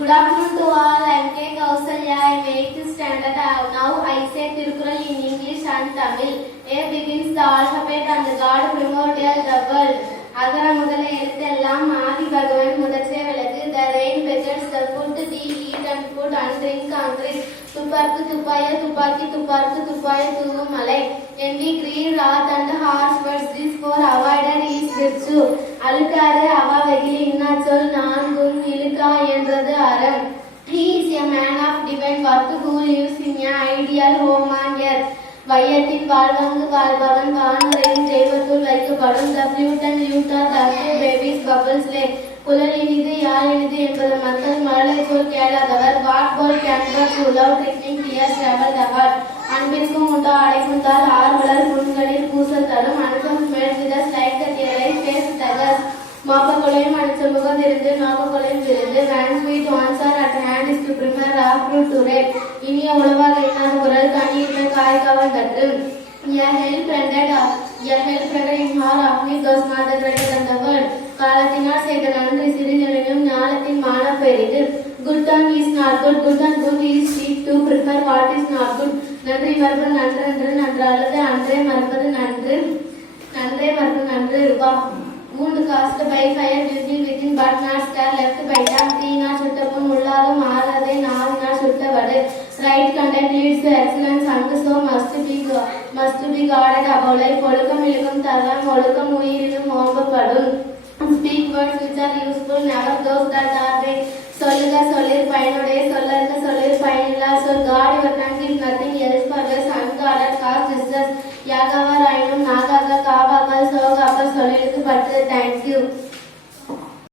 Good afternoon to all. I am K. Kausalya. I am 8th standard. Now I say Tirukural in English and Tamil. A begins the alphabet and the God primordial the world. அகர முதல எழுத்தெல்லாம் ஆதி பகவன் முதற்றே விளக்கு. The rain beckons the food, the eat and food and drink and drink. துப்பார்க்கு துப்பாய துப்பாக்கி துப்பார்க்கு துப்பாய தூவும் மலை. Envy, greed, wrath and harsh words. This for avoided is virtue. அழுக்காறு அவா வெகிலி இன்னாச்சொல் நான்கும் இழுக்கா என்றது அறம். He is a man of divine worth who lives in an ideal home on earth. வையத்தின் வாழ்வங்கு வாழ்பவன் வானுரையின் தெய்வத்துள் வைக்கப்படும். The flute and lute are the two babies bubbles lake. புலன் இனிது யார் இனிது என்பது மக்கள் மழலை போல் கேளாதவர். வாட் போல் கேன்பர் to love trickling tears travel the heart. அன்பிற்கும் உண்டா அடைக்குண்டால் ஆர்வலர் புண்களில் பூசல் தரும். Anupam smelled with us like the daylight face daggers. மாப்பக்கொலையும் அடிச்ச முகந்திருந்து நாப்பக்கொலையும் விருந்து. When sweet ones are at hand is to prepare raw fruit to rape. இனிய உணவாக எண்ணாத குரல் கனியிட்ட காய்கவன் கற்று. A help rendered in heart of me those mother greater than the world. காலத்தினால் செய்த நன்றி சிறிதெனினும் ஞானத்தின் மானம் பெரிது. Good tongue is not good, good and good is cheap to prefer what is not good. நன்றி மறுப்பது நன்றன்று நன்று அல்லது அன்றே மறுப்பது நன்று நன்றே மறுப்பது நன்று. wound caused by fire visible within but not scar left by damp. Dheena சுட்டப்பும் உள்ளாதும் ஆறாதே நாவினா சுட்டவடு. Right conduct leads to excellence and so must be guarded above life. ஒழுக்கம் இழுக்கும் தரம் ஒழுக்கம் உயிரிலும் ஓம்பப்படும். Speak words which are useful, never those that are vain. சொல்லுக சொல்லிர் பயனுடைய சொல்லற்க சொல்லிர் பயனில்லா சொல். God your tongue is nothing else for us unguarded cause distress. யாகாவர் ஆயினும் நாகாக காவாக சோகாக சொல்லிற்கு பற்று. Thank you.